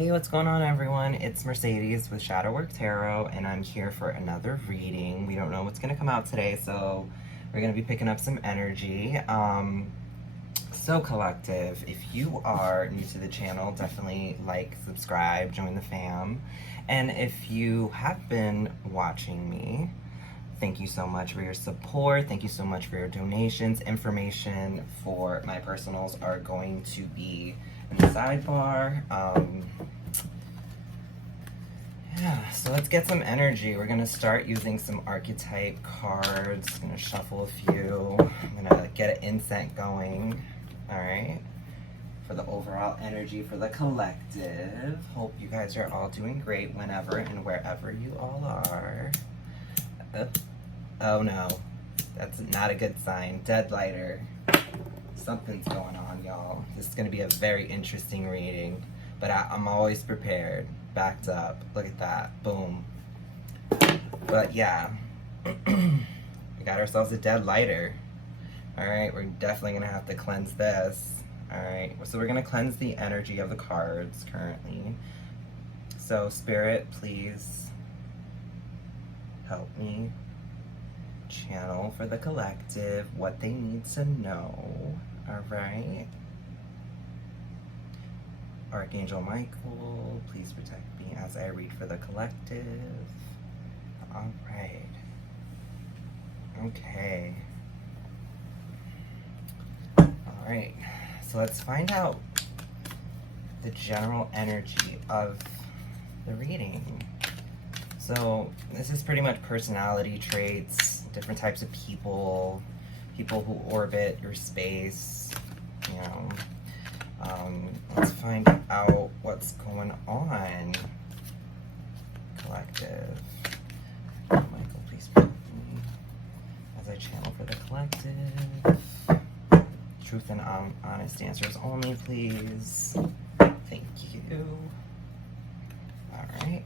Hey, what's going on, everyone? It's Mercedes with Shadowwrktarot, and I'm here for another reading. We don't know what's going to come out today, so we're going to be picking up some energy. So collective, if you are new to the channel, definitely like, subscribe, join the fam. And if you have been watching me, thank you so much for your support. Thank you so much for your donations. Information for my personals are going to be in the sidebar. Yeah, so let's get some energy. We're gonna start using some archetype cards. I'm gonna shuffle a few. I'm gonna get an incense going. All right. For the overall energy for the collective. Hope you guys are all doing great whenever and wherever you all are. Oh no, that's not a good sign. Dead lighter. Something's going on, y'all. This is gonna be a very interesting reading, but I'm always prepared. Backed up. Look at that. Boom. But yeah, we got ourselves a dead lighter. All right, we're definitely gonna have to cleanse this. All right, so we're gonna cleanse the energy of the cards currently. So Spirit, please help me channel for the collective what they need to know. All right. Archangel Michael, please protect me as I read for the collective. All right. Okay. All right. So let's find out the general energy of the reading. So this is pretty much personality traits, different types of people, people who orbit your space, you know. Let's find out what's going on. Collective. Michael, please protect me as I channel for the collective. Truth and honest answers only, please. Thank you. Alright.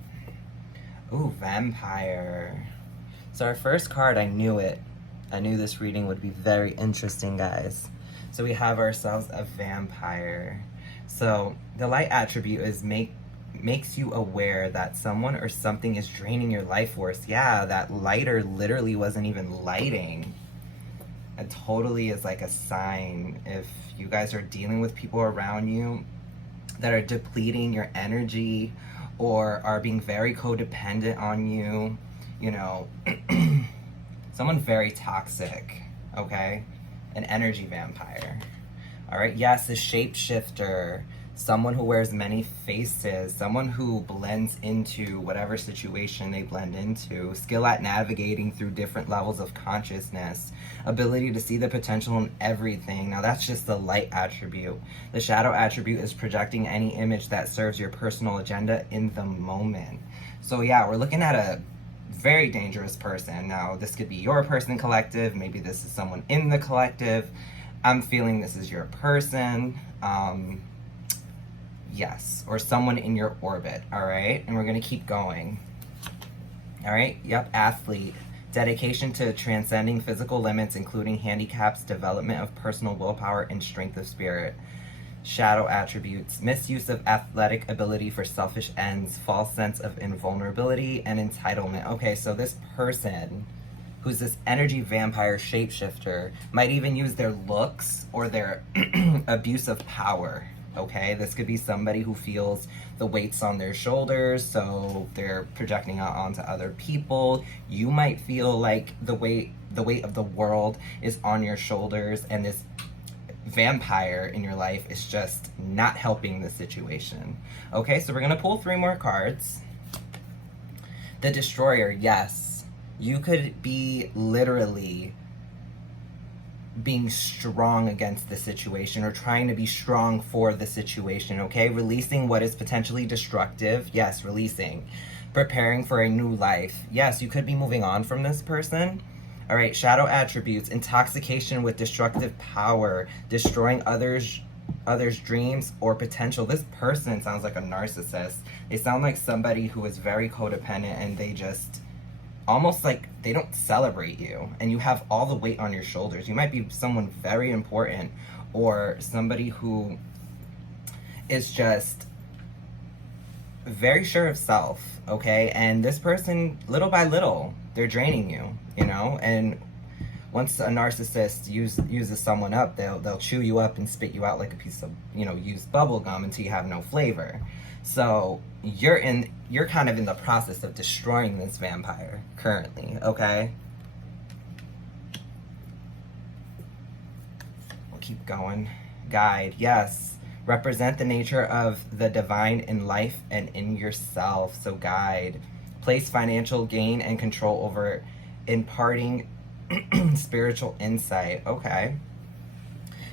Ooh, Vampire. So our first card, I knew it. I knew this reading would be very interesting, guys. So we have ourselves a vampire. So the light attribute is makes you aware that someone or something is draining your life force. Yeah, that lighter literally wasn't even lighting. It totally is like a sign if you guys are dealing with people around you that are depleting your energy or are being very codependent on you, you know, someone very toxic, okay? An energy vampire. All right, yes, a shapeshifter, someone who wears many faces, someone who blends into whatever situation they blend into, skill at navigating through different levels of consciousness, ability to see the potential in everything. Now that's just the light attribute. The shadow attribute is projecting any image that serves your personal agenda in the moment. So yeah, we're looking at a very dangerous person. Now, this could be your person collective. Maybe this is someone in the collective. I'm feeling this is your person. Yes, or someone in your orbit, all right? And we're gonna keep going. All right, yep, athlete. Dedication to transcending physical limits, including handicaps, development of personal willpower, and strength of spirit. Shadow attributes, misuse of athletic ability for selfish ends, false sense of invulnerability, and entitlement. Okay, so this person, who's this energy vampire shapeshifter, might even use their looks or their abuse of power, okay? This could be somebody who feels the weight's on their shoulders, so they're projecting out onto other people. You might feel like the weight of the world is on your shoulders, and this vampire in your life is just not helping the situation. Okay, so we're gonna pull 3 more cards. The Destroyer, yes. You could be literally being strong against the situation or trying to be strong for the situation, okay? Releasing what is potentially destructive, yes, releasing. Preparing for a new life. Yes, you could be moving on from this person. All right, shadow attributes, intoxication with destructive power, destroying others' dreams or potential. This person sounds like a narcissist. They sound like somebody who is very codependent and they just almost like they don't celebrate you and you have all the weight on your shoulders. You might be someone very important or somebody who is just very sure of self, okay? And this person, little by little, they're draining you, you know? And once a narcissist uses someone up, they'll chew you up and spit you out like a piece of, you know, used bubble gum until you have no flavor. So you're kind of in the process of destroying this vampire currently, okay? We'll keep going. Guide, yes. Represent the nature of the divine in life and in yourself. So guide. Place financial gain and control over imparting spiritual insight. Okay.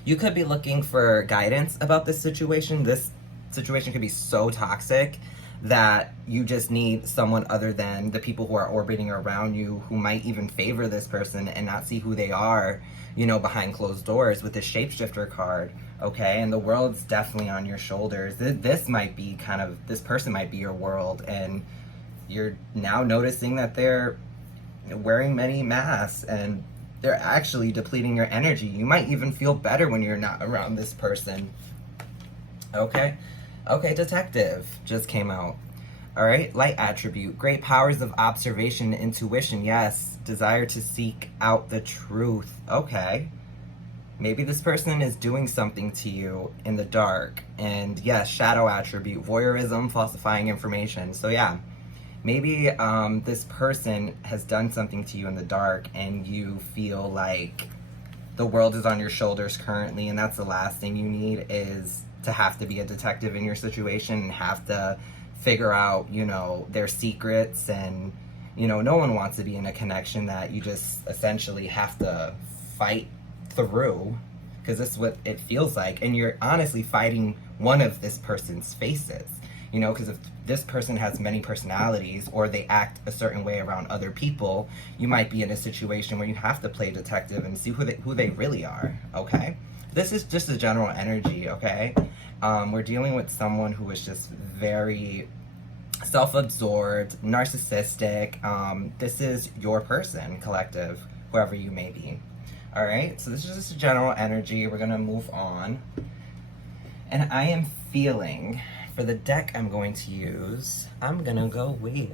You could be looking for guidance about this situation. This situation could be so toxic that you just need someone other than the people who are orbiting around you, who might even favor this person and not see who they are, you know, behind closed doors with the shapeshifter card. Okay, and the world's definitely on your shoulders. This might be this person might be your world, and you're now noticing that they're wearing many masks and they're actually depleting your energy. You might even feel better when you're not around this person. Okay, detective just came out. All right, light attribute, great powers of observation, intuition, yes. Desire to seek out the truth. Okay. Maybe this person is doing something to you in the dark. And yes, shadow attribute, voyeurism, falsifying information. So yeah, maybe this person has done something to you in the dark and you feel like the world is on your shoulders currently, and that's the last thing you need, is to have to be a detective in your situation and have to figure out, you know, their secrets. And, you know, no one wants to be in a connection that you just essentially have to fight through, because this is what it feels like, and you're honestly fighting one of this person's faces, you know, because if this person has many personalities or they act a certain way around other people, you might be in a situation where you have to play detective and see who they really are. Okay, this is just a general energy. Okay, we're dealing with someone who is just very self-absorbed, narcissistic. This is your person, collective, whoever you may be. All right, so this is just a general energy. We're gonna move on. And I am feeling, for the deck I'm going to use, I'm gonna go with,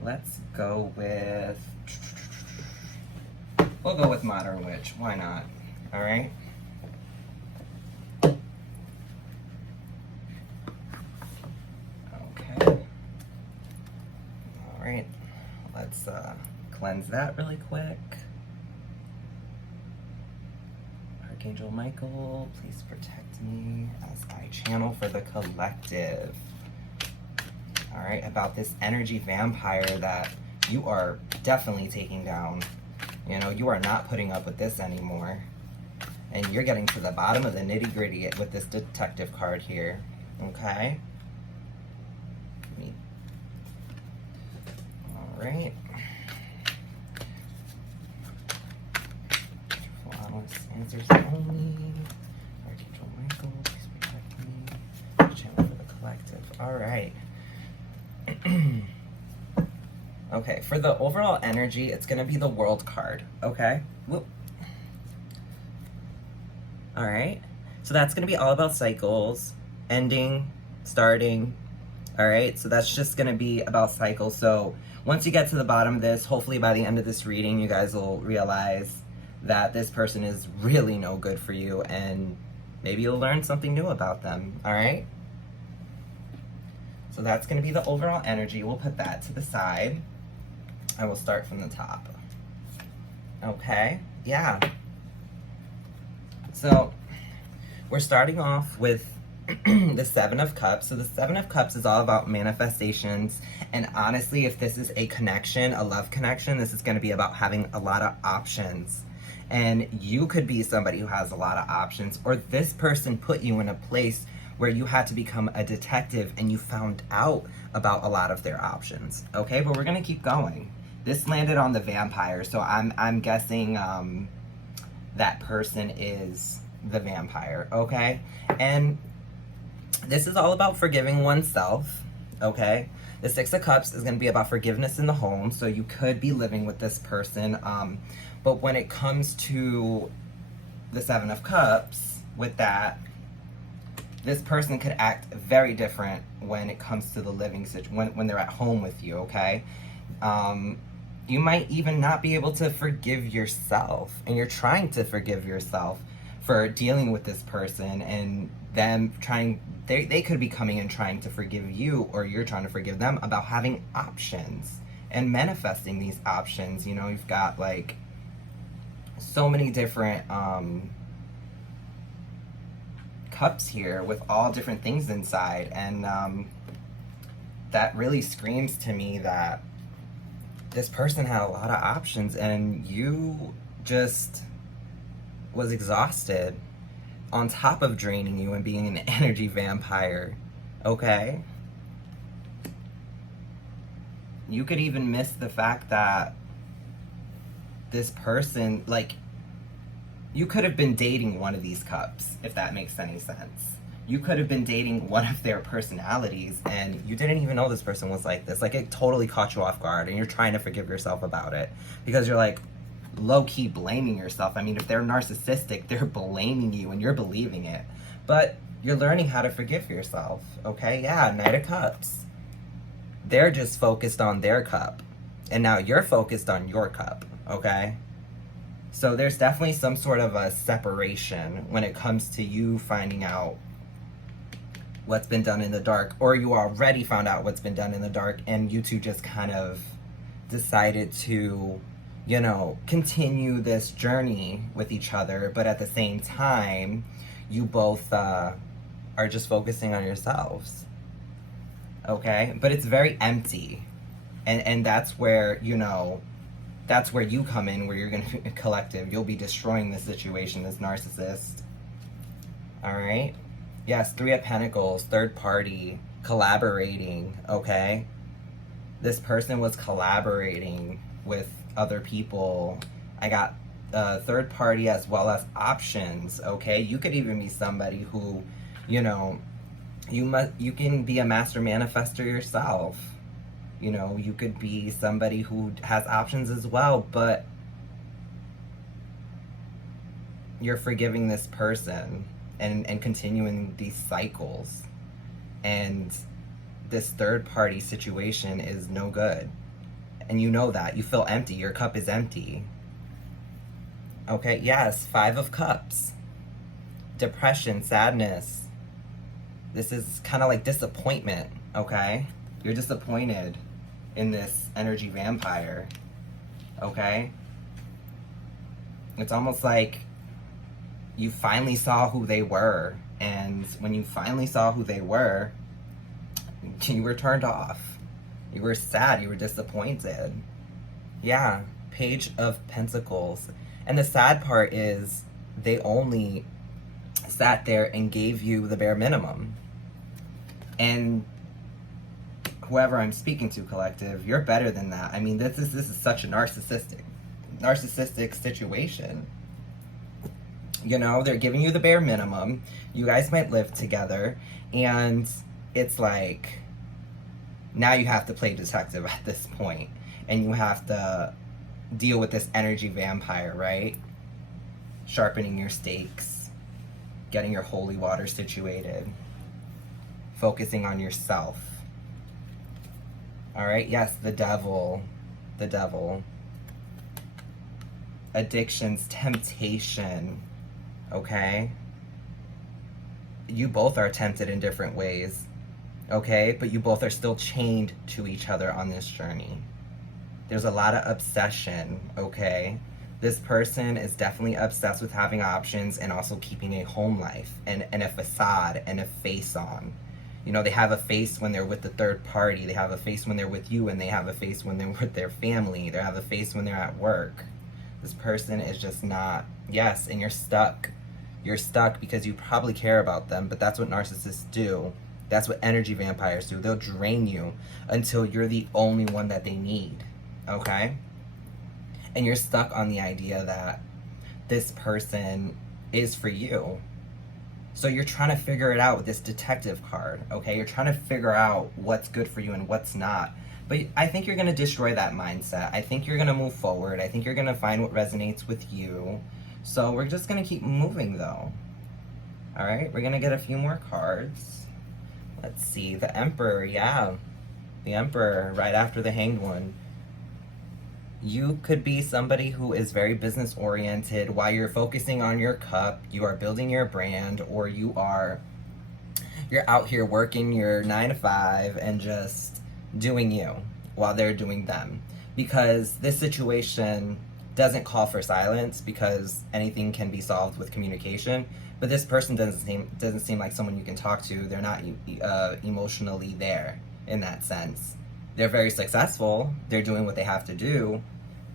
let's go with, we'll go with Modern Witch, why not? All right. Okay. All right, let's cleanse that really quick. Archangel Michael, please protect me as I channel for the collective. All right, about this energy vampire that you are definitely taking down. You know, you are not putting up with this anymore. And you're getting to the bottom of the nitty-gritty with this detective card here. Okay? All right. Answers only. Archangel Michael, please protect me. Channel for the collective. All right. Okay, for the overall energy, it's gonna be the World card. Okay. Whoop. All right. So that's gonna be all about cycles, ending, starting. All right. So that's just gonna be about cycles. So once you get to the bottom of this, hopefully by the end of this reading, you guys will realize that this person is really no good for you, and maybe you'll learn something new about them. All right. So that's going to be the overall energy. We'll put that to the side. I will start from the top. Okay. Yeah. So we're starting off with the Seven of Cups. So the Seven of Cups is all about manifestations. And honestly, if this is a connection, a love connection, this is going to be about having a lot of options. And you could be somebody who has a lot of options, or this person put you in a place where you had to become a detective and you found out about a lot of their options. Okay, but we're gonna keep going. This landed on the vampire, so I'm guessing that person is the vampire. Okay, and this is all about forgiving oneself. Okay, the Six of Cups is gonna be about forgiveness in the home, so you could be living with this person. But when it comes to the Seven of Cups, with that, this person could act very different when it comes to the living situation, when they're at home with you, okay? You might even not be able to forgive yourself, and you're trying to forgive yourself for dealing with this person, and them trying, they could be coming and trying to forgive you, or you're trying to forgive them about having options and manifesting these options. You know, you've got like so many different cups here with all different things inside, and that really screams to me that this person had a lot of options, and you just was exhausted on top of draining you and being an energy vampire, okay? You could even miss the fact that this person, like, you could have been dating one of these cups, if that makes any sense. You could have been dating one of their personalities, and you didn't even know this person was like this. Like, it totally caught you off guard, and you're trying to forgive yourself about it because you're like low-key blaming yourself. I mean, if they're narcissistic, they're blaming you and you're believing it. But you're learning how to forgive yourself, okay? Yeah, Knight of Cups. They're just focused on their cup, and now you're focused on your cup, okay? So there's definitely some sort of a separation when it comes to you finding out what's been done in the dark, or you already found out what's been done in the dark, and you two just kind of decided to, you know, continue this journey with each other, but at the same time, you both are just focusing on yourselves, okay? But it's very empty, and that's where, you know, that's where you come in, where you're going to be collective. You'll be destroying the situation, this narcissist, all right? Yes, Three of Pentacles, third party, collaborating, okay? This person was collaborating with other people. I got third party as well as options, okay? You could even be somebody who, you know, you can be a master manifester yourself. You know, you could be somebody who has options as well, but you're forgiving this person and continuing these cycles. And this third party situation is no good. And you know that. You feel empty. Your cup is empty. Okay, yes, Five of Cups. Depression, sadness. This is kind of like disappointment, okay? You're disappointed in this energy vampire, okay? It's almost like you finally saw who they were, and when you finally saw who they were, you were turned off. You were sad, you were disappointed. Yeah, Page of Pentacles. And the sad part is they only sat there and gave you the bare minimum. And whoever I'm speaking to, collective, you're better than that. I mean, this is such a narcissistic situation. You know, they're giving you the bare minimum. You guys might live together, and it's like, now you have to play detective at this point, and you have to deal with this energy vampire, right? Sharpening your stakes, getting your holy water situated, focusing on yourself. All right, yes, the devil. Addictions, temptation, okay? You both are tempted in different ways, okay? But you both are still chained to each other on this journey. There's a lot of obsession, okay? This person is definitely obsessed with having options and also keeping a home life and a facade and a face on. You know, they have a face when they're with the third party. They have a face when they're with you, and they have a face when they're with their family. They have a face when they're at work. This person is just not, yes, and you're stuck. You're stuck because you probably care about them, but that's what narcissists do. That's what energy vampires do. They'll drain you until you're the only one that they need, okay? And you're stuck on the idea that this person is for you. So you're trying to figure it out with this detective card, okay? You're trying to figure out what's good for you and what's not. But I think you're going to destroy that mindset. I think you're going to move forward. I think you're going to find what resonates with you. So we're just going to keep moving, though. All right, we're gonna get a few more cards. Let's see, the Emperor, yeah. The Emperor, right after the Hanged One. You could be somebody who is very business oriented. While you're focusing on your cup, you are building your brand, or you're out here working your 9 to 5 and just doing you while they're doing them. Because this situation doesn't call for silence, because anything can be solved with communication. But this person doesn't seem like someone you can talk to. They're not emotionally there in that sense. They're very successful. They're doing what they have to do,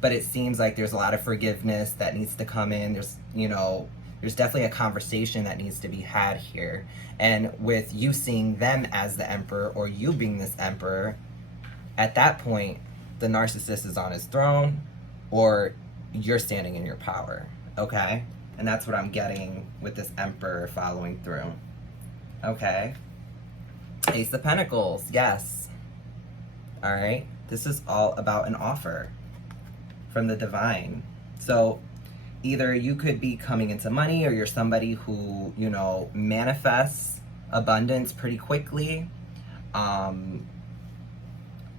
but it seems like there's a lot of forgiveness that needs to come in. There's definitely a conversation that needs to be had here. And with you seeing them as the Emperor, or you being this Emperor, at that point, the narcissist is on his throne, or you're standing in your power, okay? And that's what I'm getting with this Emperor following through. Okay. Ace of Pentacles, yes. All right. This is all about an offer from the divine. So either you could be coming into money, or you're somebody who, manifests abundance pretty quickly.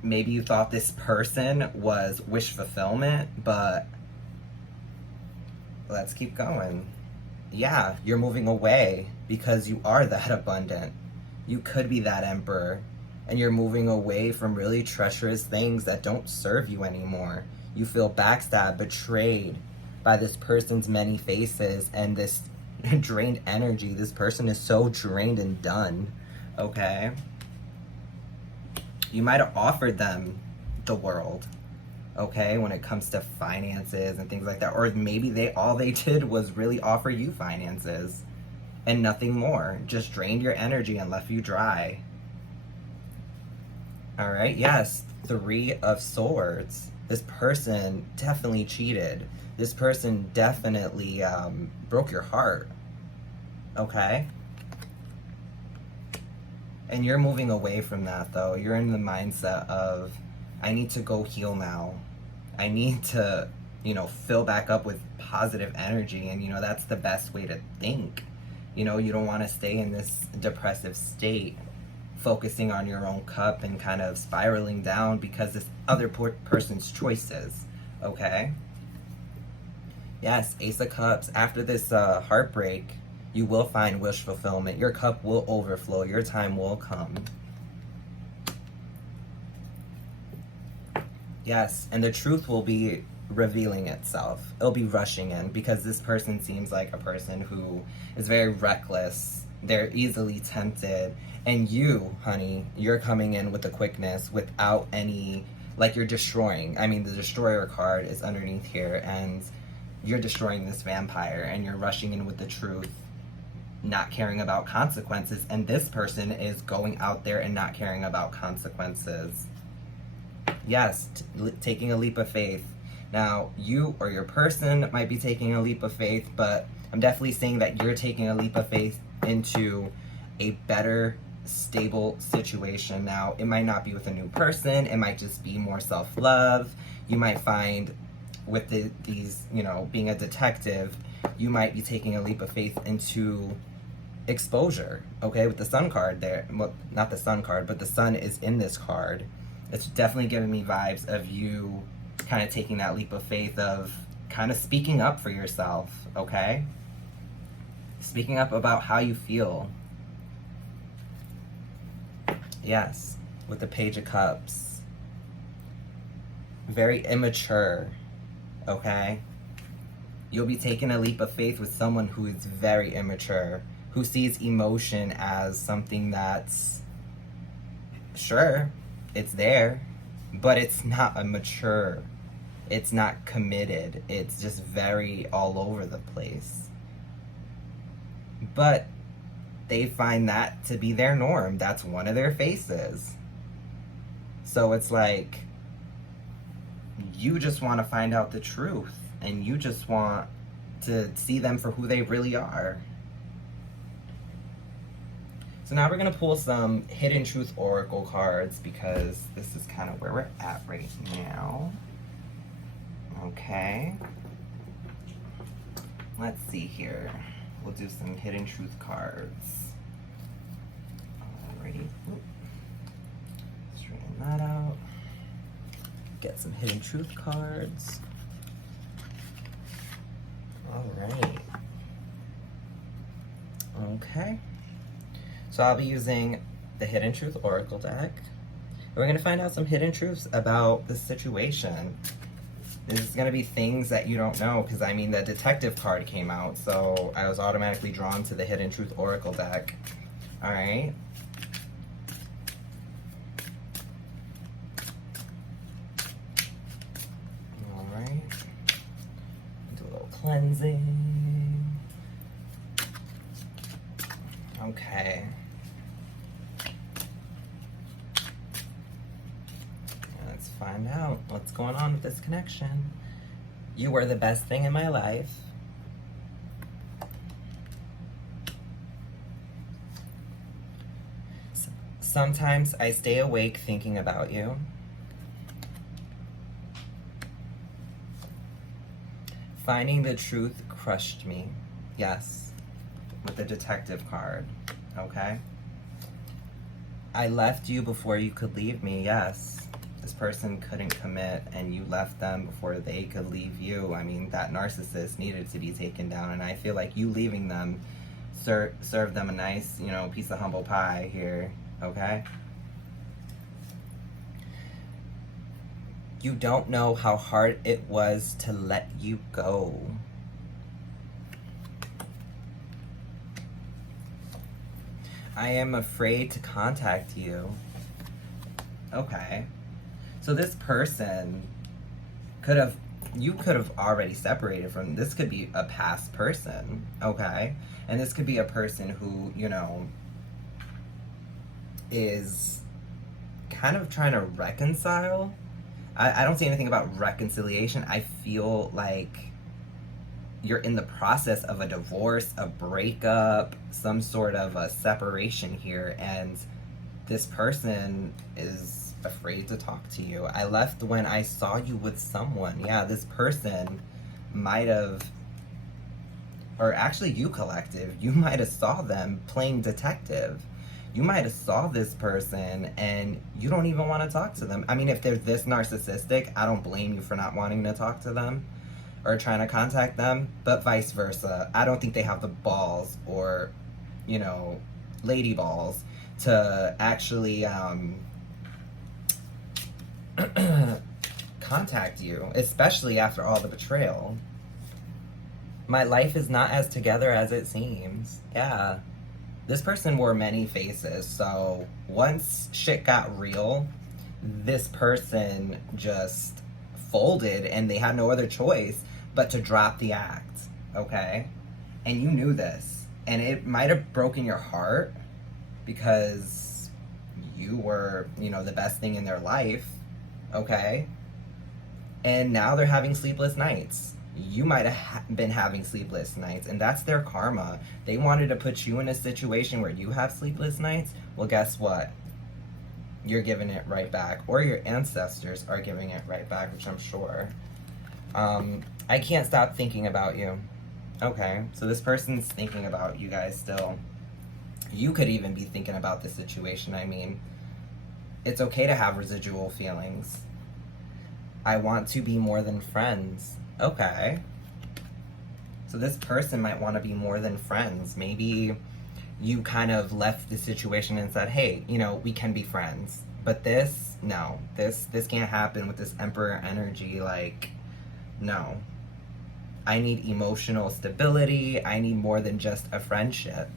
Maybe you thought this person was wish fulfillment, but let's keep going. Yeah, you're moving away because you are that abundant. You could be that Emperor, and you're moving away from really treacherous things that don't serve you anymore. You feel backstabbed, betrayed by this person's many faces and this drained energy. This person is so drained and done, okay? You might have offered them the world, okay, when it comes to finances and things like that. Or maybe all they did was really offer you finances and nothing more. Just drained your energy and left you dry. All right, yes, 3 of Swords. This person definitely cheated. This person definitely broke your heart, okay? And you're moving away from that, though. You're in the mindset of, I need to go heal now. I need to, fill back up with positive energy. And, that's the best way to think. You don't want to stay in this depressive state, focusing on your own cup and kind of spiraling down because this other person's choices, okay? Yes, Ace of Cups. After this heartbreak, you will find wish fulfillment. Your cup will overflow. Your time will come. Yes, and the truth will be revealing itself. It'll be rushing in because this person seems like a person who is very reckless. They're easily tempted. And you, honey, you're coming in with the quickness without any, like you're destroying. I mean, the Destroyer card is underneath here, and you're destroying this vampire, and you're rushing in with the truth, not caring about consequences. And this person is going out there and not caring about consequences. Yes, taking a leap of faith. Now, you or your person might be taking a leap of faith, but I'm definitely saying that you're taking a leap of faith into a better, stable situation. Now, it might not be with a new person. It might just be more self-love. You might find with these, being a detective, you might be taking a leap of faith into exposure, okay? With the Sun card there, well, not the Sun card, but the Sun is in this card. It's definitely giving me vibes of you kind of taking that leap of faith of kind of speaking up for yourself, okay? Speaking up about how you feel. Yes, with the Page of Cups. Very immature, okay? You'll be taking a leap of faith with someone who is very immature, who sees emotion as something that's, sure, it's there, but it's not a mature, it's not committed, it's just very all over the place. But they find that to be their norm. That's one of their faces. So it's like, you just want to find out the truth, and you just want to see them for who they really are. So now we're going to pull some Hidden Truth Oracle cards, because this is kind of where we're at right now. Okay. Let's see here. we'll do some hidden truth cards. Alrighty. Oop. Straighten that out. Get some hidden truth cards. Alright. Okay. So I'll be using the Hidden Truth Oracle deck. We're going to find out some hidden truths about the situation. This is going to be things that you don't know, because I mean the detective card came out, so I was automatically drawn to the Hidden Truth Oracle deck. Alright. Alright. Do a little cleansing. Okay. Let's find out what's going on with this connection. You were the best thing in my life. Sometimes I stay awake thinking about you. Finding the truth crushed me. Yes. With the detective card. Okay. I left you before you could leave me. Yes. This person couldn't commit and you left them before they could leave you. I mean, that narcissist needed to be taken down, and I feel like you leaving them served them a nice, you know, piece of humble pie here. Okay? You don't know how hard it was to let you go. I am afraid to contact you. Okay. So this person you could have already separated from, this could be a past person, okay? And this could be a person who, you know, is kind of trying to reconcile. I don't see anything about reconciliation. I feel like you're in the process of a divorce, a breakup, some sort of a separation here, and this person is afraid to talk to you. I left when I saw you with someone. Yeah, this person might have, or actually you collective, you might have saw them playing detective. You might have saw this person and you don't even want to talk to them. I mean, if they're this narcissistic, I don't blame you for not wanting to talk to them or trying to contact them, but vice versa. I don't think they have the balls or, you know, lady balls to actually contact you, especially after all the betrayal. My life is not as together as it seems. Yeah. This person wore many faces, so once shit got real, this person just folded and they had no other choice but to drop the act, okay? And you knew this, and it might have broken your heart because you were, you know, the best thing in their life, okay? And now they're having sleepless nights. You might have been having sleepless nights, and that's their karma. They wanted to put you in a situation where you have sleepless nights. Well, guess what? You're giving it right back, or your ancestors are giving it right back, which I'm sure. I can't stop thinking about you. Okay, so this person's thinking about you guys still. You could even be thinking about the situation. I mean, it's okay to have residual feelings. I want to be more than friends. Okay. So this person might want to be more than friends. Maybe you kind of left the situation and said, hey, you know, we can be friends. But this, no. This can't happen with this Emperor energy. Like, no. I need emotional stability. I need more than just a friendship.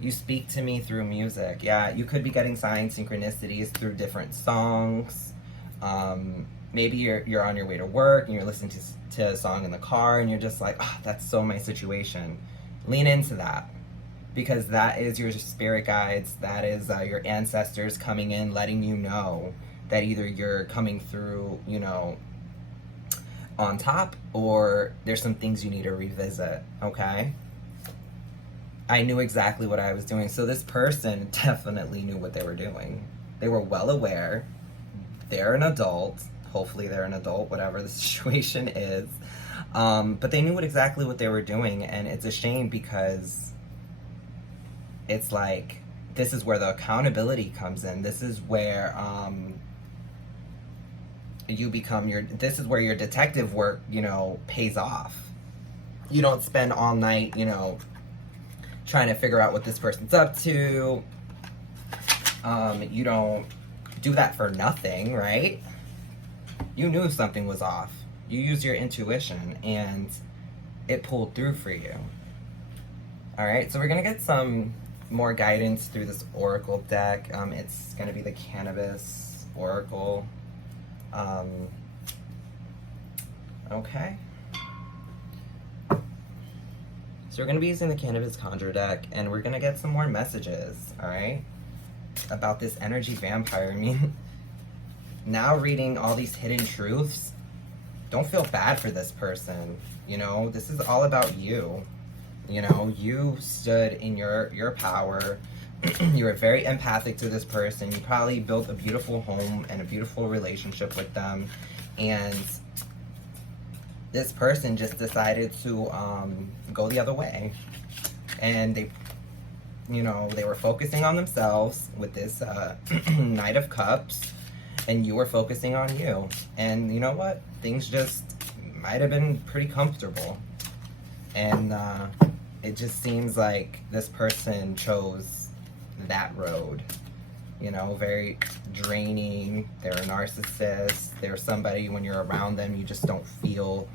You speak to me through music. Yeah, you could be getting sign synchronicities through different songs. Maybe you're on your way to work and you're listening to a song in the car and you're just like, oh, that's so my situation. Lean into that, because that is your spirit guides. That is your ancestors coming in, letting you know that either you're coming through, you know, on top, or there's some things you need to revisit, okay? I knew exactly what I was doing. So this person definitely knew what they were doing. They were well aware. They're an adult. Hopefully they're an adult, whatever the situation is. But they knew exactly what they were doing, and it's a shame because it's like, this is where the accountability comes in. This is where you become this is where your detective work, pays off. You don't spend all night, trying to figure out what this person's up to. You don't do that for nothing, right? You knew something was off. You used your intuition, and it pulled through for you. All right, so we're gonna get some more guidance through this oracle deck. It's gonna be the Cannabis Oracle. Okay. So we're gonna be using the Cannabis Conjure deck, and we're gonna get some more messages, all right, about this energy vampire. I mean, now reading all these hidden truths, don't feel bad for this person. This is all about you. You stood in your power. You were very empathic to this person. You probably built a beautiful home and a beautiful relationship with them. And this person just decided to go the other way. And they were focusing on themselves with this Knight of Cups. And you were focusing on you. And you know what? Things just might have been pretty comfortable. And it just seems like this person chose that road. Very draining. They're a narcissist. They're somebody, when you're around them, you just don't feel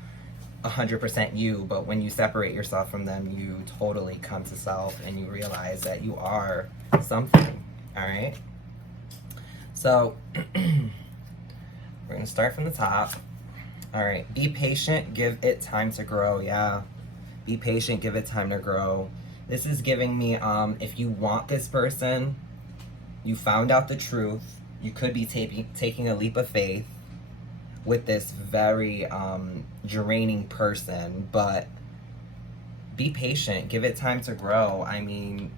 100% you. But when you separate yourself from them, you totally come to self and you realize that you are something. All right? So, we're going to start from the top. All right. Be patient. Give it time to grow. Yeah. Be patient. Give it time to grow. This is giving me, if you want this person, you found out the truth, you could be taking a leap of faith with this very draining person, but be patient. Give it time to grow. I mean,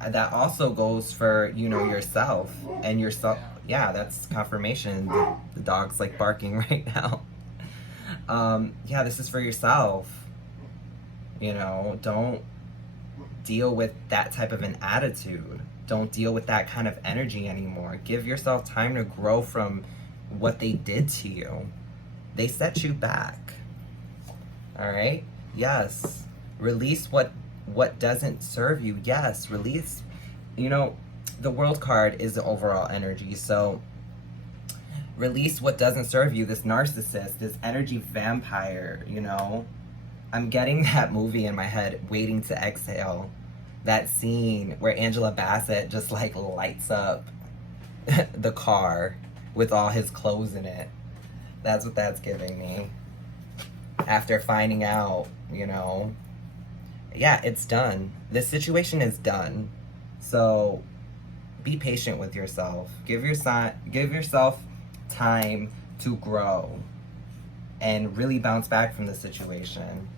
that also goes for, yourself and yourself. Yeah, that's confirmation. The dog's like barking right now. Yeah, this is for yourself. Don't deal with that type of an attitude. Don't deal with that kind of energy anymore. Give yourself time to grow from what they did to you. They set you back. All right? Yes. Release what doesn't serve you. Yes, release. The World card is the overall energy, so release what doesn't serve you. This narcissist, this energy vampire, I'm getting that movie in my head, Waiting to Exhale. That scene where Angela Bassett just like lights up the car with all his clothes in it. That's what that's giving me. After finding out, yeah, it's done. This situation is done. So be patient with yourself. Give yourself time to grow and really bounce back from the situation.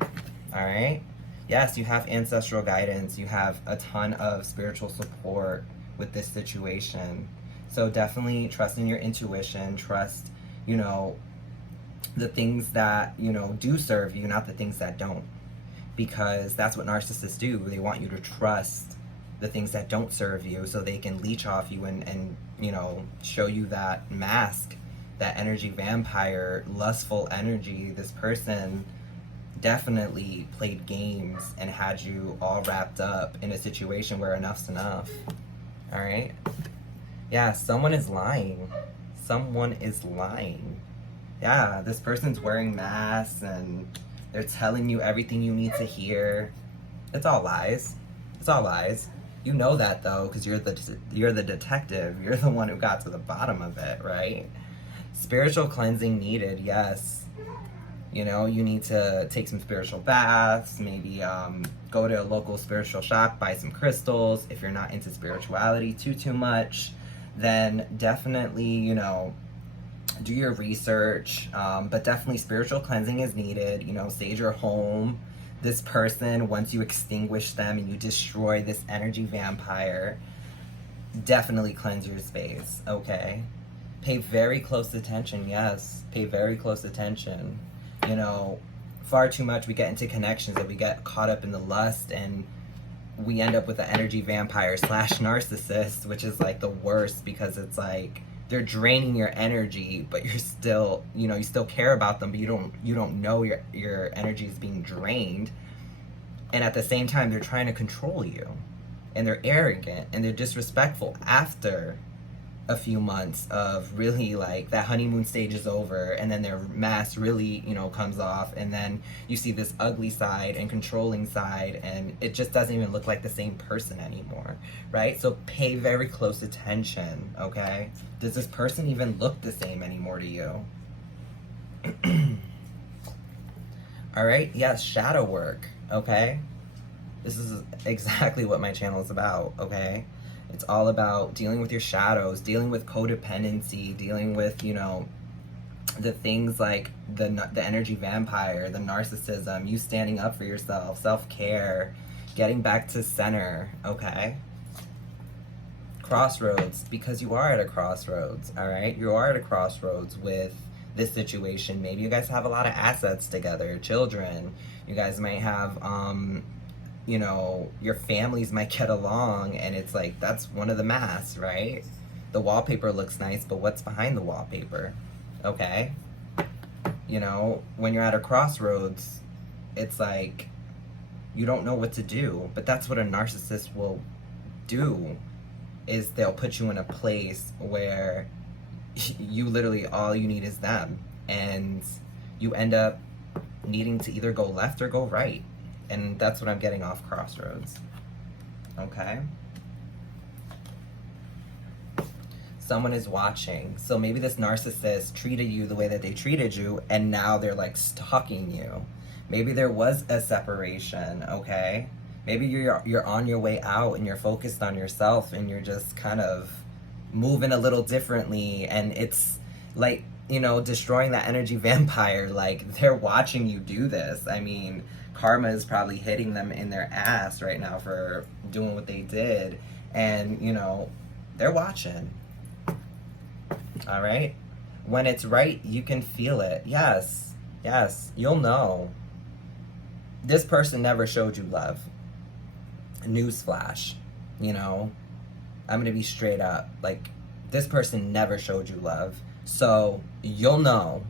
All right? Yes, you have ancestral guidance. You have a ton of spiritual support with this situation. So definitely trust in your intuition. Trust, the things that, do serve you, not the things that don't. Because that's what narcissists do. They want you to trust the things that don't serve you so they can leech off you and show you that mask, that energy vampire, lustful energy. This person definitely played games and had you all wrapped up in a situation where enough's enough. All right? Yeah, someone is lying. Someone is lying. Yeah, this person's wearing masks and they're telling you everything you need to hear. It's all lies. It's all lies. You know that though, because you're the detective. You're the one who got to the bottom of it, right? Spiritual cleansing needed, yes. You need to take some spiritual baths, maybe go to a local spiritual shop, buy some crystals. If you're not into spirituality too much, then definitely, do your research. But definitely spiritual cleansing is needed. Sage your home. This person, once you extinguish them and you destroy this energy vampire, definitely cleanse your space, okay? Pay very close attention. Yes, pay very close attention. You know, far too much we get into connections that we get caught up in the lust, and we end up with an energy vampire slash narcissist, which is like the worst, because it's like they're draining your energy, but you're still, you know, you still care about them, but you don't know your energy is being drained. And at the same time, they're trying to control you, and they're arrogant and they're disrespectful after a few months of really, like, that honeymoon stage is over, and then their mask really, you know, comes off, and then you see this ugly side and controlling side, and it just doesn't even look like the same person anymore, right? So pay very close attention, okay? Does this person even look the same anymore to you? All right, yes, shadow work, okay? This is exactly what my channel is about, okay? It's all about dealing with your shadows, dealing with codependency, dealing with, you know, the things like the energy vampire, the narcissism, you standing up for yourself, self-care, getting back to center, okay? Crossroads, because you are at a crossroads, all right? You are at a crossroads with this situation. Maybe you guys have a lot of assets together, children. You guys might have, you know, your families might get along, and it's like, that's one of the masks, right? The wallpaper looks nice, but what's behind the wallpaper, okay? You know, when you're at a crossroads, it's like, you don't know what to do, but that's what a narcissist will do, is they'll put you in a place where you literally, all you need is them, and you end up needing to either go left or go right. And that's what I'm getting off crossroads, okay? Someone is watching. So maybe this narcissist treated you the way that they treated you, and now they're like stalking you. Maybe there was a separation, okay? Maybe you're on your way out, and you're focused on yourself, and you're just kind of moving a little differently, and it's like, you know, destroying that energy vampire. Like, they're watching you do this. I mean, karma is probably hitting them in their ass right now for doing what they did, and, you know, they're watching. All right? When it's right, you can feel it. Yes, yes, you'll know. This person never showed you love. Newsflash, you know? I'm gonna be straight up. Like, this person never showed you love. So you'll know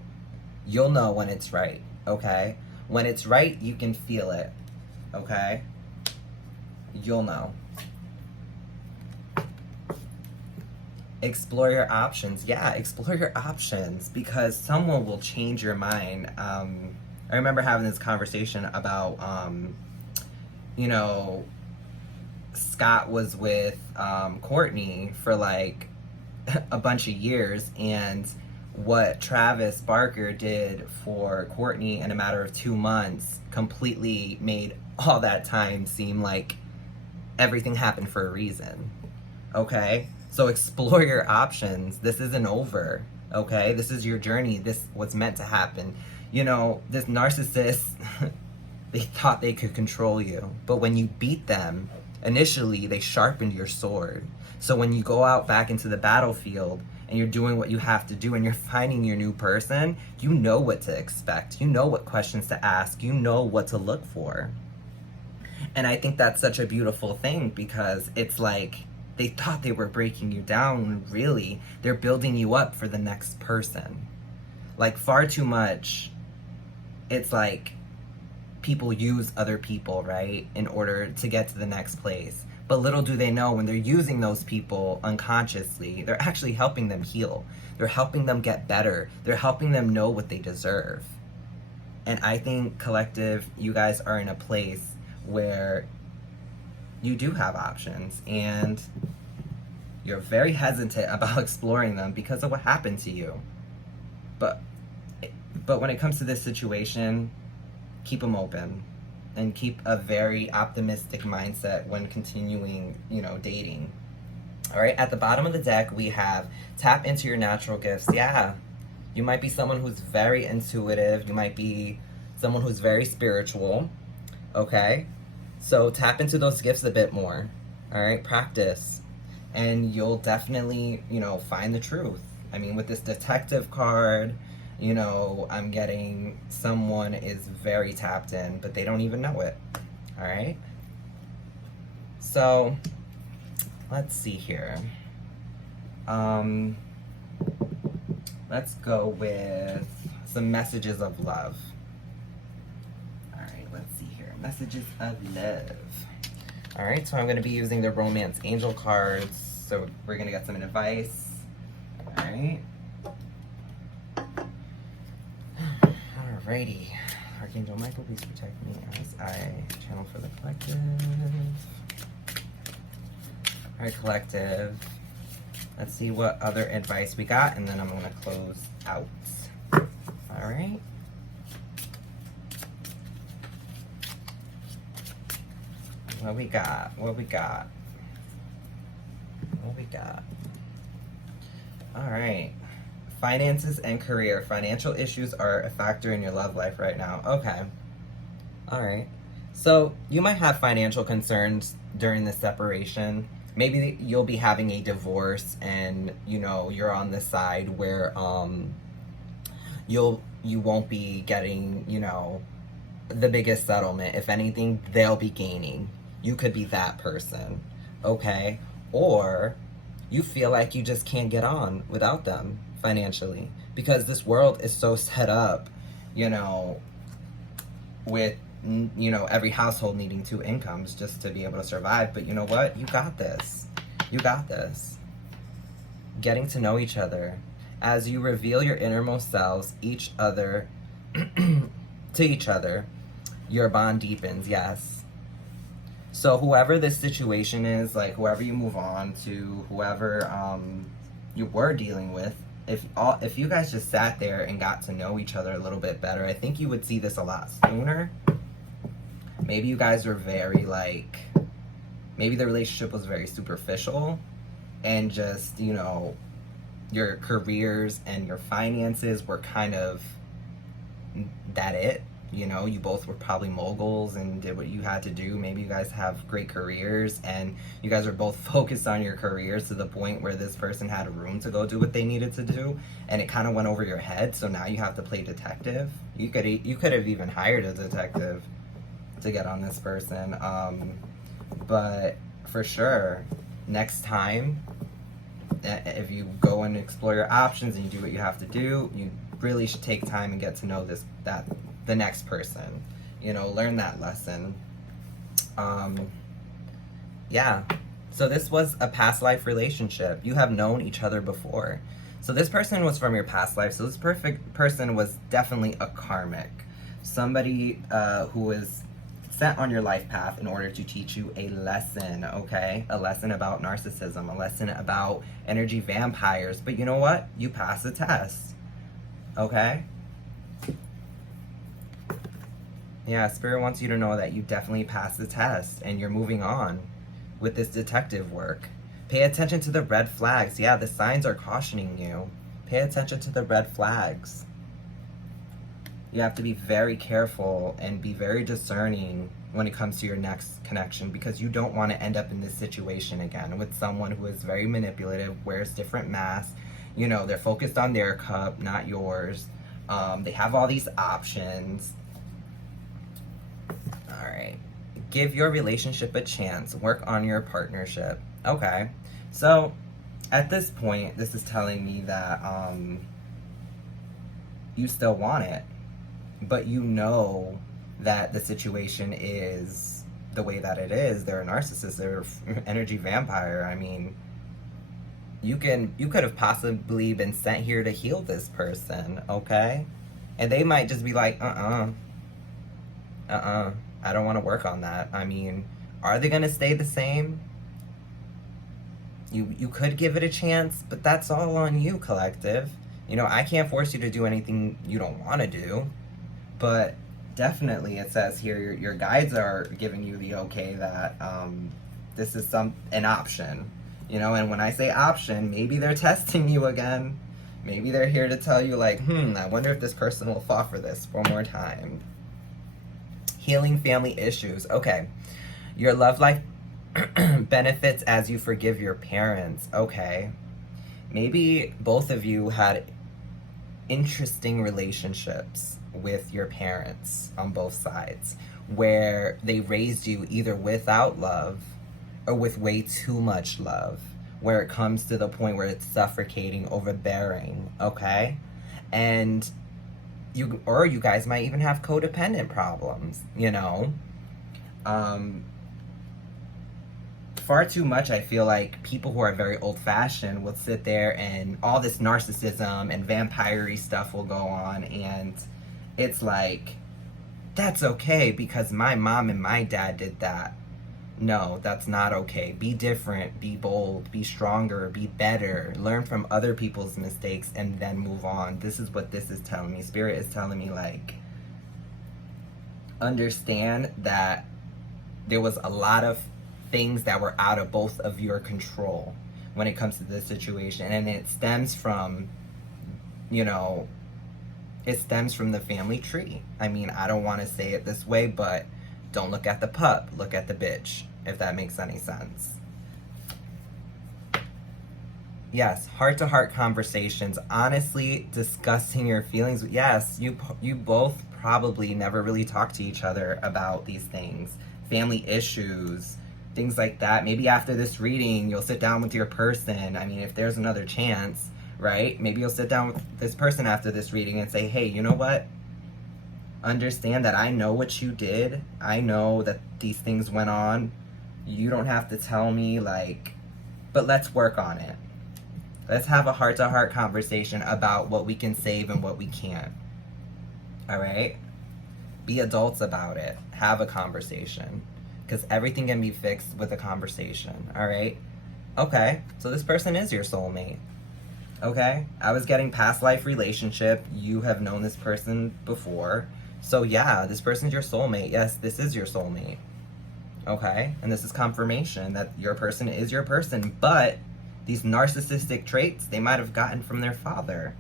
when it's right, okay? When it's right, you can feel it, okay? You'll know. Explore your options. Yeah, explore your options, because someone will change your mind. I remember having this conversation about, you know, Scott was with Courtney for like a bunch of years, and what Travis Barker did for Courtney in a matter of 2 months completely made all that time seem like everything happened for a reason, okay? So explore your options. This isn't over, okay? This is your journey. This what's meant to happen. You know, this narcissist, they thought they could control you, but when you beat them, initially they sharpened your sword. So when you go out back into the battlefield and you're doing what you have to do and you're finding your new person, you know what to expect. You know what questions to ask. You know what to look for. And I think that's such a beautiful thing, because it's like they thought they were breaking you down when really they're building you up for the next person. Like, far too much, it's like people use other people, right, in order to get to the next place. But little do they know, when they're using those people unconsciously, they're actually helping them heal. They're helping them get better. They're helping them know what they deserve. And I think, collective, you guys are in a place where you do have options, and you're very hesitant about exploring them because of what happened to you. But when it comes to this situation, keep them open. And keep a very optimistic mindset when continuing, you know, dating. All right, at the bottom of the deck, we have tap into your natural gifts. Yeah, you might be someone who's very intuitive. You might be someone who's very spiritual, okay? So tap into those gifts a bit more, all right? Practice, and you'll definitely, you know, find the truth, I mean, with this detective card, you know, I'm getting someone is very tapped in, but they don't even know it. All right. So let's see here. Let's go with some messages of love. All right, let's see here. Messages of love. All right, so I'm going to be using the romance angel cards. So we're going to get some advice. All right. Alrighty. Archangel Michael, please protect me as I channel for the collective. All right, collective. Let's see what other advice we got, and then I'm going to close out. All right. What we got? What we got? What we got? All right. Finances and career. Financial issues are a factor in your love life right now. Okay. All right. So you might have financial concerns during the separation. Maybe you'll be having a divorce, and you know you're on the side where you won't be getting, you know, the biggest settlement. If anything, they'll be gaining. You could be that person. Okay? Or you feel like you just can't get on without them financially, because this world is so set up, you know, with, you know, every household needing 2 incomes just to be able to survive. But you know what? You got this. You got this. Getting to know each other. As you reveal your innermost selves, each other, to each other, your bond deepens. Yes. So whoever this situation is, like whoever you move on to, whoever you were dealing with, if you guys just sat there and got to know each other a little bit better, I think you would see this a lot sooner. Maybe you guys were very like, maybe the relationship was very superficial, and just, you know, your careers and your finances were kind of that it. You know, you both were probably moguls and did what you had to do. Maybe you guys have great careers and you guys are both focused on your careers to the point where this person had room to go do what they needed to do, and it kind of went over your head. So now you have to play detective. You could have even hired a detective to get on this person. But for sure, next time, if you go and explore your options and you do what you have to do, you really should take time and get to know the next person, you know, learn that lesson. Yeah, so this was a past life relationship. You have known each other before. So this person was from your past life. So this perfect person was definitely a karmic, somebody who was sent on your life path in order to teach you a lesson. Okay, a lesson about narcissism, a lesson about energy vampires. But you know what? You passed the test. Okay. Yeah, Spirit wants you to know that you definitely passed the test and you're moving on with this detective work. Pay attention to the red flags. Yeah, the signs are cautioning you. Pay attention to the red flags. You have to be very careful and be very discerning when it comes to your next connection, because you don't want to end up in this situation again with someone who is very manipulative, wears different masks. You know, they're focused on their cup, not yours. They have all these options. All right. Give your relationship a chance. Work on your partnership. Okay. So at this point, this is telling me that you still want it, but you know that the situation is the way that it is. They're a narcissist. They're an energy vampire. I mean, you could have possibly been sent here to heal this person, okay? And they might just be like, I don't want to work on that. I mean, are they going to stay the same? You could give it a chance, but that's all on you, collective. You know, I can't force you to do anything you don't want to do. But definitely it says here, your guides are giving you the okay that this is an option. You know, and when I say option, maybe they're testing you again. Maybe they're here to tell you like, I wonder if this person will fall for this one more time. Healing family issues. Okay. Your love life benefits as you forgive your parents. Okay. maybe both of you had interesting relationships with your parents on both sides, where they raised you either without love or with way too much love, where it comes to the point where it's suffocating, overbearing, okay? And you guys might even have codependent problems, you know? Far too much, I feel like people who are very old-fashioned will sit there and all this narcissism and vampire-y stuff will go on, and it's like, that's okay because my mom and my dad did that. No, that's not okay. Be different, be bold, be stronger, be better, learn from other people's mistakes, and then move on. This is what this is telling me. Spirit is telling me, like, understand that there was a lot of things that were out of both of your control when it comes to this situation, and it stems from, you know, it stems from the family tree. I mean, I don't want to say it this way, but don't look at the pup, look at the bitch, if that makes any sense. Yes, heart-to-heart conversations, honestly discussing your feelings. Yes, you both probably never really talk to each other about these things, family issues, things like that. Maybe after this reading, you'll sit down with your person. I mean, if there's another chance, right? Maybe you'll sit down with this person after this reading and say, hey, you know what? Understand that I know what you did. I know that these things went on. You don't have to tell me, like, but let's work on it. Let's have a heart-to-heart conversation about what we can save and what we can't. All right? Be adults about it. Have a conversation. Because everything can be fixed with a conversation, all right? Okay, so this person is your soulmate, okay? I was getting past life relationship. You have known this person before. So yeah, this person's your soulmate. Yes, this is your soulmate, okay? And this is confirmation that your person is your person, but these narcissistic traits, they might have gotten from their father,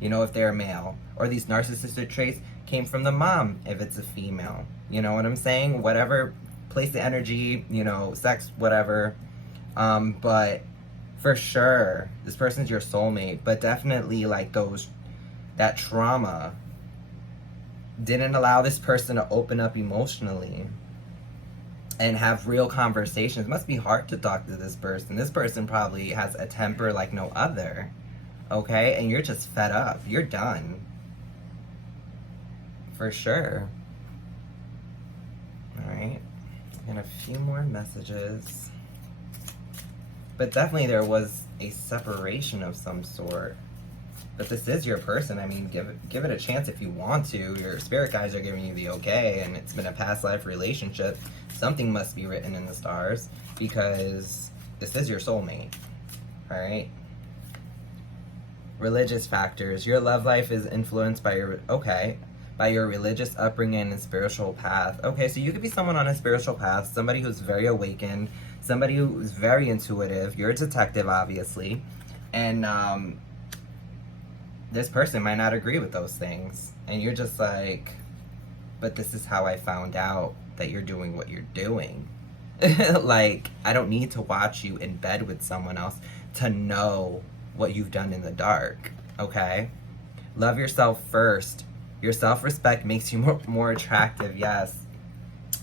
you know, if they're male. Or these narcissistic traits came from the mom, if it's a female. You know what I'm saying? Whatever place the energy, you know, sex, whatever. But for sure, this person's your soulmate. But definitely, like, that trauma didn't allow this person to open up emotionally and have real conversations. It must be hard to talk to this person. This person probably has a temper like no other, okay? And you're just fed up. You're done. For sure. All right. And a few more messages. But definitely there was a separation of some sort. But this is your person. I mean, give it a chance if you want to. Your spirit guides are giving you the okay, and it's been a past life relationship. Something must be written in the stars, because this is your soulmate. All right? Religious factors. Your love life is influenced by your religious upbringing and spiritual path. Okay, so you could be someone on a spiritual path, somebody who's very awakened, somebody who's very intuitive. You're a detective, obviously. And this person might not agree with those things. And you're just like, but this is how I found out that you're doing what you're doing. Like, I don't need to watch you in bed with someone else to know what you've done in the dark, okay? Love yourself first. Your self-respect makes you more attractive, yes.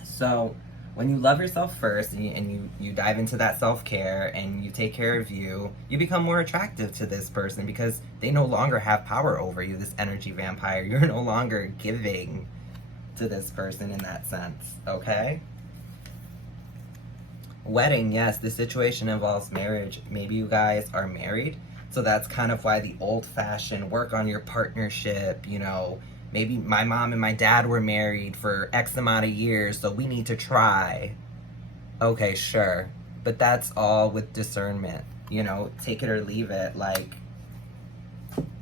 So when you love yourself first and you dive into that self-care and you take care of you, you become more attractive to this person because they no longer have power over you, this energy vampire. You're no longer giving to this person in that sense, okay? Wedding, yes, this situation involves marriage. Maybe you guys are married, so that's kind of why the old-fashioned work on your partnership, you know, maybe my mom and my dad were married for X amount of years, so we need to try. Okay, sure. But that's all with discernment. You know, take it or leave it, like,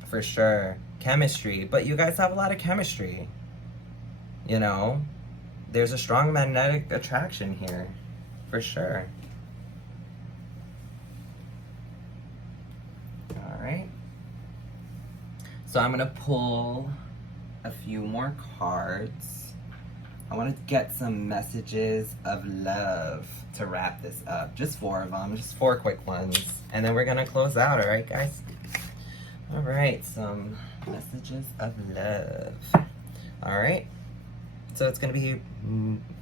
for sure. Chemistry. But you guys have a lot of chemistry. You know? There's a strong magnetic attraction here. For sure. Alright. So I'm going to pull a few more cards I want to get some messages of love to wrap this up. Just 4 of them, just 4 quick ones. And then we're going to close out, all right, guys? All right, some messages of love. All right. So it's going to be,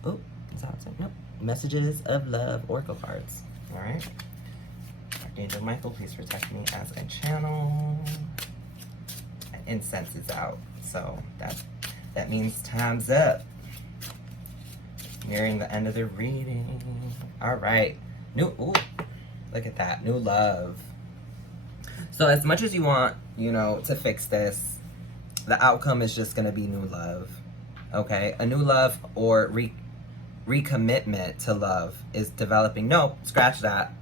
oh, is that it? Nope. Messages of love oracle cards. All right. Archangel Michael, please protect me as I channel. Incense is out, so that means time's up. Nearing the end of the reading. All right. Ooh, look at that. New love. So as much as you want, you know, to fix this, the outcome is just going to be new love. Okay? A new love or recommitment to love is developing. No, scratch that.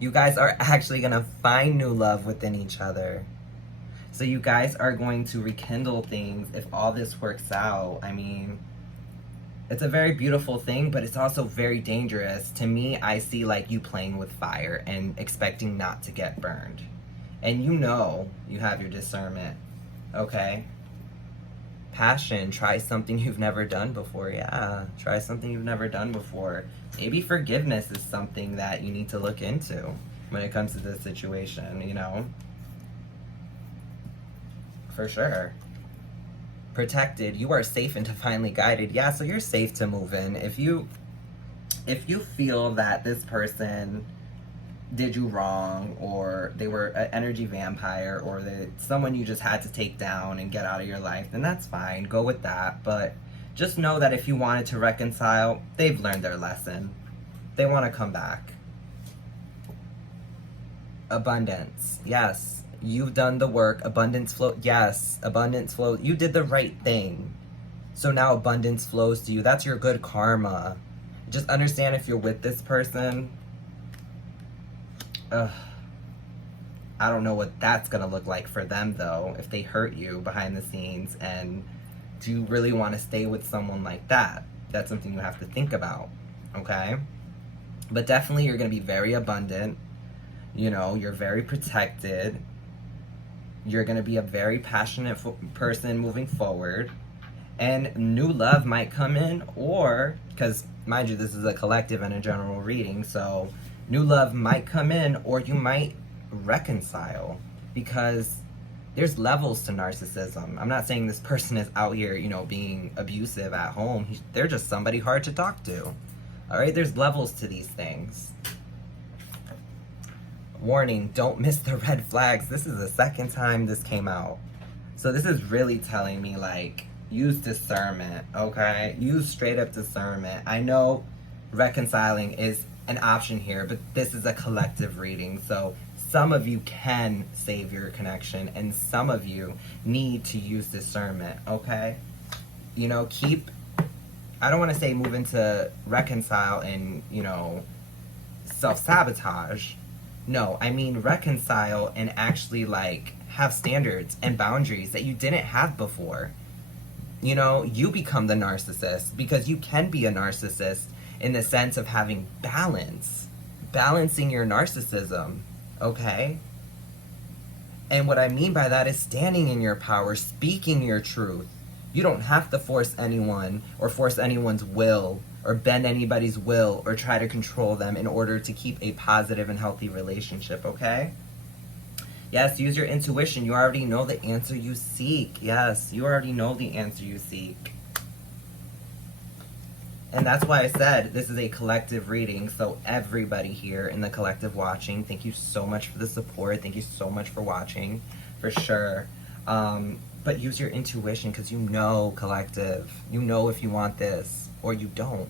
You guys are actually going to find new love within each other. So you guys are going to rekindle things if all this works out. I mean, it's a very beautiful thing, but it's also very dangerous. To me, I see like you playing with fire and expecting not to get burned. And you know you have your discernment, okay? Passion, try something you've never done before. Yeah, try something you've never done before. Maybe forgiveness is something that you need to look into when it comes to this situation, you know? For sure. Protected, you are safe and divinely guided. Yeah, so you're safe to move in. If you feel that this person did you wrong, or they were an energy vampire, or someone you just had to take down and get out of your life, then that's fine. Go with that. But just know that if you wanted to reconcile, they've learned their lesson. They want to come back. Abundance. Yes. You've done the work. Abundance flow. Yes. Abundance flow. You did the right thing. So now abundance flows to you. That's your good karma. Just understand, if you're with this person, I don't know what that's going to look like for them, though, if they hurt you behind the scenes. And do you really want to stay with someone like that? That's something you have to think about, okay? But definitely you're going to be very abundant. You know, you're very protected. You're going to be a very passionate person moving forward. And new love might come in, or, because, mind you, this is a collective and a general reading, so new love might come in, or you might reconcile, because there's levels to narcissism. I'm not saying this person is out here, you know, being abusive at home. They're just somebody hard to talk to. All right, there's levels to these things. Warning, don't miss the red flags. This is the second time this came out. So this is really telling me, like, use discernment, okay? Use straight up discernment. I know reconciling is an option here, but this is a collective reading. So some of you can save your connection, and some of you need to use discernment, okay? You know, I don't want to say move into reconcile and, you know, self-sabotage. No, I mean reconcile and actually, like, have standards and boundaries that you didn't have before. You know, you become the narcissist, because you can be a narcissist in the sense of having balance. Balancing your narcissism, okay? And what I mean by that is standing in your power, speaking your truth. You don't have to force anyone or force anyone's will or bend anybody's will or try to control them in order to keep a positive and healthy relationship, okay? Yes, use your intuition. You already know the answer you seek. Yes, you already know the answer you seek. And that's why I said this is a collective reading, so everybody here in the collective watching, thank you so much for the support. Thank you so much for watching, for sure. But use your intuition, because you know, collective. You know if you want this or you don't.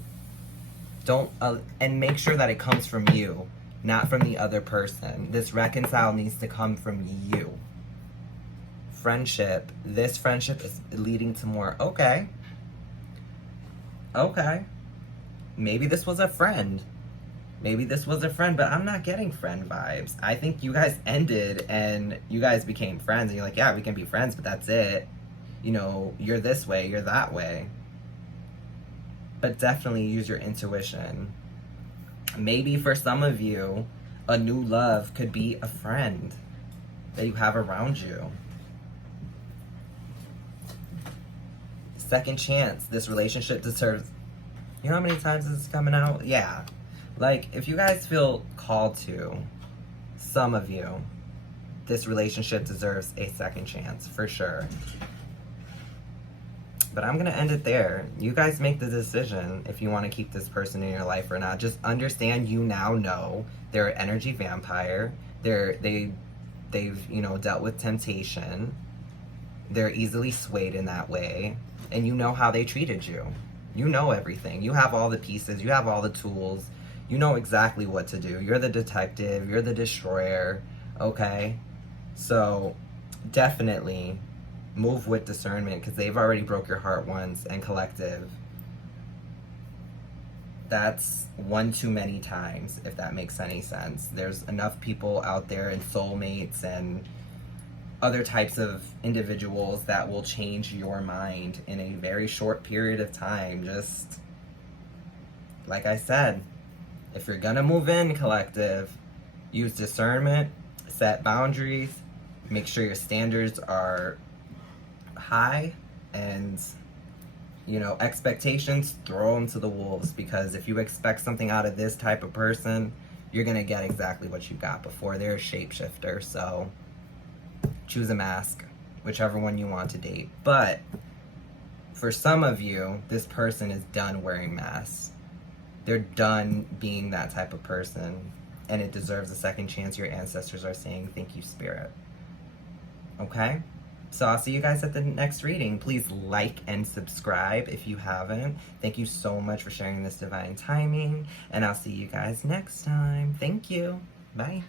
And make sure that it comes from you, not from the other person. This reconcile needs to come from you. Friendship. This friendship is leading to more. Okay. Maybe this was a friend. But I'm not getting friend vibes. I think you guys ended and you guys became friends, and you're like, yeah, we can be friends, but that's it. You know, you're this way, you're that way. But definitely use your intuition. Maybe for some of you, a new love could be a friend that you have around you. Second chance. This relationship deserves You know how many times this is coming out? Yeah. Like, if you guys feel called to, some of you, this relationship deserves a second chance, for sure. But I'm gonna end it there. You guys make the decision if you want to keep this person in your life or not. Just understand you now know they're an energy vampire. They've dealt with temptation. They're easily swayed in that way, and you know how they treated you. You know everything. You have all the pieces. You have all the tools. You know exactly what to do. You're the detective. You're the destroyer. Okay, so definitely move with discernment, because they've already broke your heart once, and collective, that's one too many times, if that makes any sense. There's enough people out there, and soulmates and other types of individuals that will change your mind in a very short period of time. Just like I said, if you're gonna move in, collective, use discernment, set boundaries, make sure your standards are high, and expectations, throw them to the wolves, because if you expect something out of this type of person, you're gonna get exactly what you got before. They're a shapeshifter, so choose a mask, whichever one you want to date. But for some of you, this person is done wearing masks. They're done being that type of person, and it deserves a second chance. Your ancestors are saying thank you, Spirit. Okay? So I'll see you guys at the next reading. Please like and subscribe if you haven't. Thank you so much for sharing this divine timing, and I'll see you guys next time. Thank you. Bye.